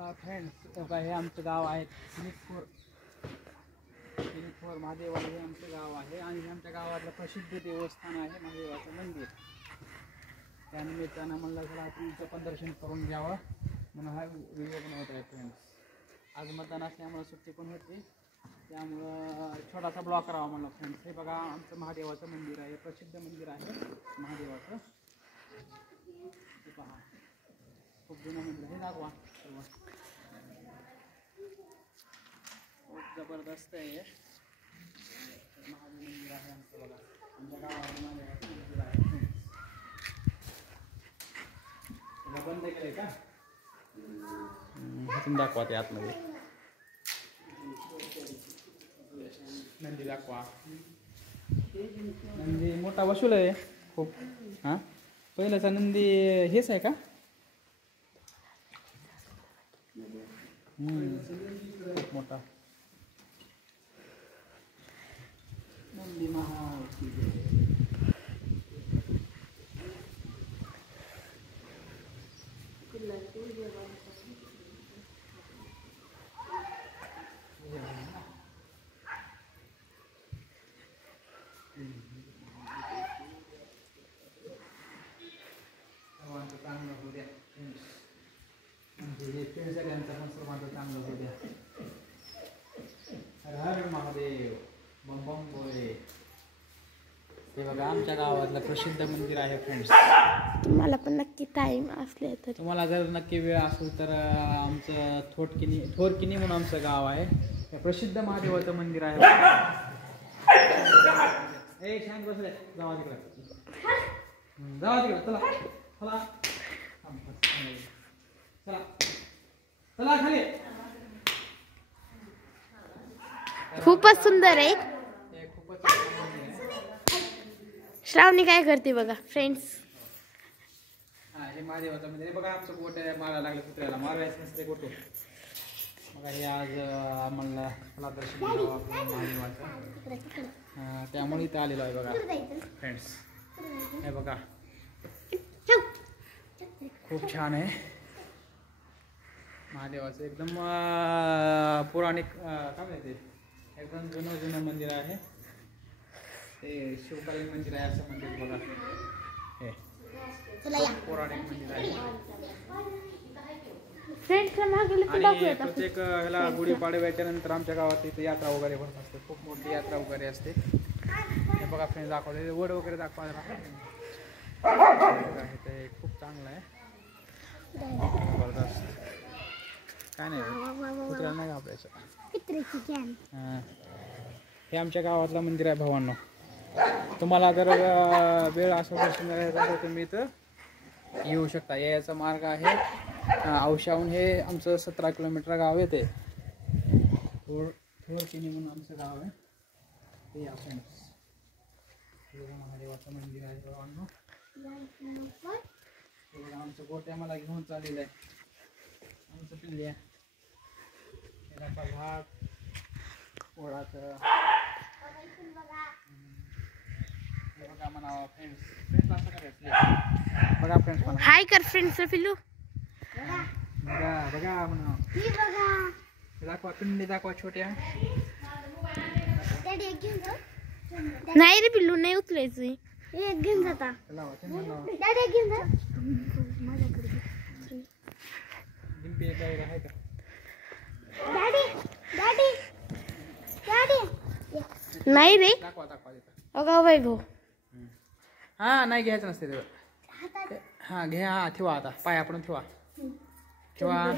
बघा फ्रेंड्स, बघा हे आमचं गाव आहे किनीथोर महादेवाला हे आमचं गाव आहे आणि आमच्या गावातलं प्रसिद्ध देवस्थान आहे महादेवाचं मंदिर. त्यानिमित्तानं म्हणलं चला तुमचं पण दर्शन करून घ्यावं म्हणून हा व्हिडिओ बनवत आहे फ्रेंड्स. आज मतदान असल्यामुळं सुट्टी पण होती, त्यामुळं छोटासा ब्लॉग करावा म्हणलं फ्रेंड्स. हे बघा आमचं महादेवाचं मंदिर आहे, प्रसिद्ध मंदिर आहे महादेवाचं. हे पहा खूप जुनं मंदिर, हे दाखवा सर्व. खूप जबरदस्त आहे महादेव मंदिर आहे आमचं. बघा आमच्या गावात महादेवाचं मंदिर आहे. बंद केलंय का? तुम्ही दाखवा ते आतमध्ये नंदी दाखवा. नंदी मोठा बसवला आहे खूप. हां पहिल्याचा नंदी हेच आहे का? खूप मोठा नंदी चांगलं होऊ द्या म्हणजे सगळ्यांचा पण सर्वांचं चांगलं होऊ द्या. हर हर महादेव, बम बम बोले. हे बघा आमच्या गावातलं प्रसिद्ध मंदिर आहे फ्रेंड्स. तुम्हाला पण नक्की टाइम असले तर, तुम्हाला जर नक्की वेळ असेल तर आमचं थोरकिनी म्हणून आमचं गाव आहे. हे प्रसिद्ध महादेवाचं मंदिर आहे. ए शांत बसले, जावा तिकडे, जावा तिकडे, चला चला चला चला खाली. खूपच सुंदर आहे. श्रावणी काय करते बघा फ्रेंड्स. हे महादेवाचं मंदिर बघा. आमचं गोट मारायला लागलं, कुत्र्याला मारवायचं नसते गोट. बघा हे आज आम्हाला मला दर्शन घ्यावं महादेवाचं, त्यामुळे इथं आलेलो आहे बघा फ्रेंड्स. हे बघा खूप छान आहे महादेवाचं. एकदम पौराणिक काय माहिती, एकदम जुनं मंदिर आहे. ते शिवकालीन मंदिर आहे असं मंदिर बघा. हे पौराणिक मंदिर आहे आणि प्रत्येक ह्याला गुढीपाडव्याच्या नंतर आमच्या गावात इथे यात्रा वगैरे भरत असते. खूप मोठी यात्रा वगैरे असते. हे बघा फ्रेंड्स दाखवले, वड वगैरे दाखवायला ते खूप चांगलं आहे. जबरदस्त. काय नाही कुत्र्याला नाही घाबरायचं. हे आमच्या गावातलं मंदिर आहे भावांनो. तुम्हाला जर वेळ असं दर्शन करायचं असेल तुम्ही इथं येऊ शकता. यायचा मार्ग आहे औशाहून. हे आमचं 17 किलोमीटर गाव येते. थोरकिनी म्हणून आमचं गाव आहे. ते आपण महादेवाचं मंदिर आहे भावांनो. आमचं गोट्या मला घेऊन चाललेलं आहे. आमचं पिल्ल्या भात पोळाचं बघा म्हणावं फ्रेंड्स. फ्रेंड्स असं करायचं बघा फ्रेंड्स म्हणा. हाय कर फ्रेंड्स पिल्लू. बघा बघा म्हणावं. दाखवा पिंडी दाखवा छोट्या. नाही रे पिल्लू, नाही उचलायचं. एक घेऊन जाता. आहे का? नाही रे. दाखवा दाखवा अगं वैभव. हा नाही घ्यायचं नसते तेव्हा. हा घ्या. हा ठेवा आता पाय आपण ठेवा ठेवा.